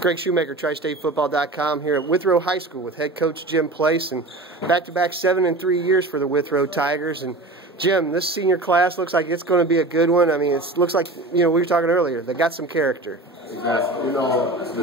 Greg Shoemaker, TriStateFootball.com, here at Withrow High School with head coach Jim Place, and back-to-back 7 and 3 years for the Withrow Tigers. And Jim, this senior class looks like it's going to be a good one. I mean, it looks like, we were talking earlier, they got some character. Exactly.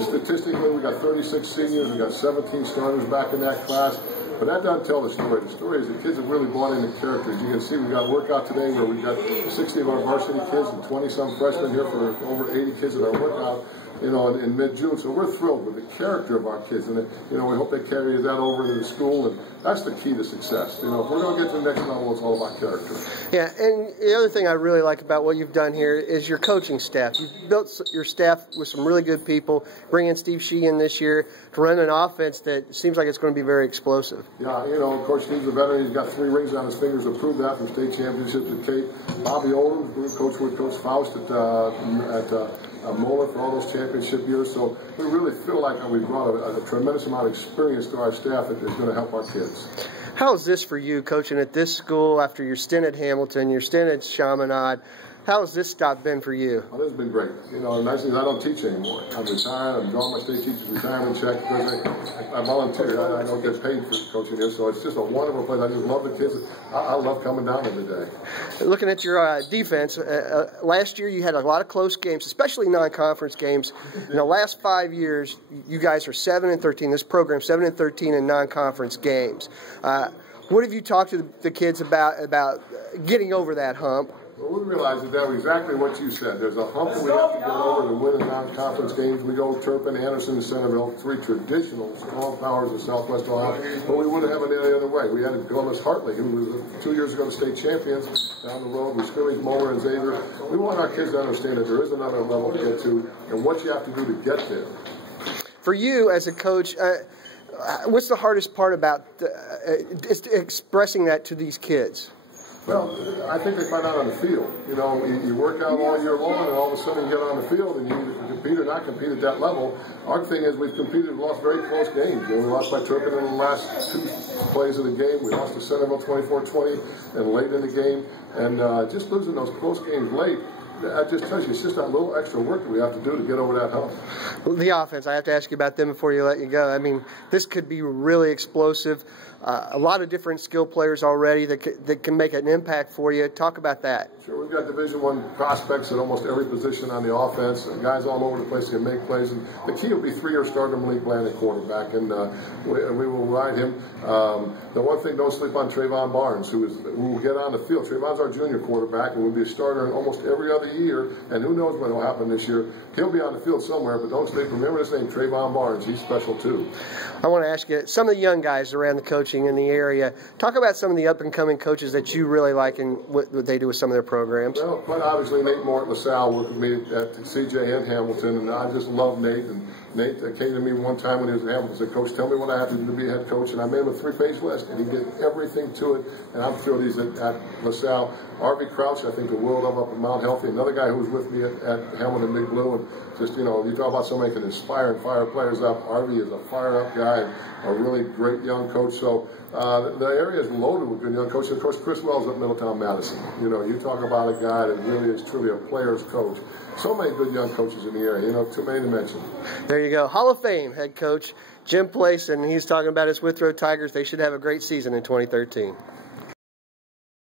Statistically, we got 36 seniors, we got 17 starters back in that class. But that doesn't tell the story. The story is the kids have really bought into character. As you can see, we've got a workout today where we've got 60 of our varsity kids and 20-some freshmen here for over 80 kids at our workout, in mid-June. So we're thrilled with the character of our kids. And, we hope they carry that over into the school. And that's the key to success. If we're going to get to the next level, it's all about character. Yeah, and the other thing I really like about what you've done here is your coaching staff. You've built your staff with some really good people, bringing Steve Sheehan this year to run an offense that seems like it's going to be very explosive. Yeah, Coach Steve's a veteran. He's got 3 rings on his fingers to prove that from state championships at Cape. Bobby Oldham, coach with Coach Faust at Moeller for all those championship years. So we really feel like we've brought a tremendous amount of experience to our staff that is going to help our kids. How is this for you, coaching at this school after your stint at Hamilton, your stint at Chaminade? How has this stop been for you? Well, this has been great. The nice thing is I don't teach anymore. I'm retired. I'm drawing my state teacher's retirement check because I volunteer. I don't get paid for coaching here, so it's just a wonderful place. I just love the kids. I love coming down every day. Looking at your defense, last year you had a lot of close games, especially non-conference games. In the last 5 years, you guys are 7 and 13. This program 7 and 13 in non-conference games. What have you talked to the kids about getting over that hump? Well, we realized that was exactly what you said. There's a hump that we have to get over to win in non-conference games. We go Turpin, Anderson, and Centerville, 3 traditional strong powers of Southwest Ohio, but we wouldn't have it any other way. We had Columbus Hartley, who was 2 years ago the state champions down the road. We scrimmaged Moeller and Xavier. We want our kids to understand that there is another level to get to and what you have to do to get there. For you as a coach, what's the hardest part about expressing that to these kids? Well, I think they find out on the field. You work out all year long, and all of a sudden you get on the field, and you either compete or not compete at that level. Our thing is we've competed and lost very close games. We lost by Turpin in the last 2 plays of the game. We lost to Centerville 24-20 and late in the game. And just losing those close games late, that just tells you it's just that little extra work that we have to do to get over that hump. The offense, I have to ask you about them before you let you go. I mean, this could be really explosive. A lot of different skill players already that can make an impact for you. Talk about that. Sure, we've got Division I prospects at almost every position on the offense. Guys all over the place can make plays. And the key will be 3-year starter Malik Bland at quarterback, and we will ride him. The one thing, don't sleep on Trayvon Barnes, who will get on the field. Trayvon's our junior quarterback and will be a starter in almost every other year. And who knows what will happen this year. He'll be on the field somewhere, but don't sleep. Remember his name, Trayvon Barnes. He's special too. I want to ask you, some of the young guys around the coaching in the area, talk about some of the up-and-coming coaches that you really like and what they do with some of their programs. Well, quite obviously, Nate Moore at LaSalle worked with me at CJ and Hamilton, and I just love Nate. And Nate came to me one time when he was at Hamilton and said, "Coach, tell me what I have to do to be a head coach." And I made him a 3-page list, and he did everything to it. And I'm sure he's at LaSalle. Harvey Crouch, I think the world of up at Mount Healthy, another guy who was with me at Hamilton Big Blue. And just, you talk about somebody who can inspire and fire players up. Harvey is a fire-up guy, a really great young coach. So the area is loaded with good young coaches. Of course, Chris Wells at Middletown Madison. You talk about a guy that really is truly a player's coach. So many good young coaches in the area, too many to mention. There you go. Hall of Fame head coach Jim Place, and he's talking about his Withrow Tigers. They should have a great season in 2013.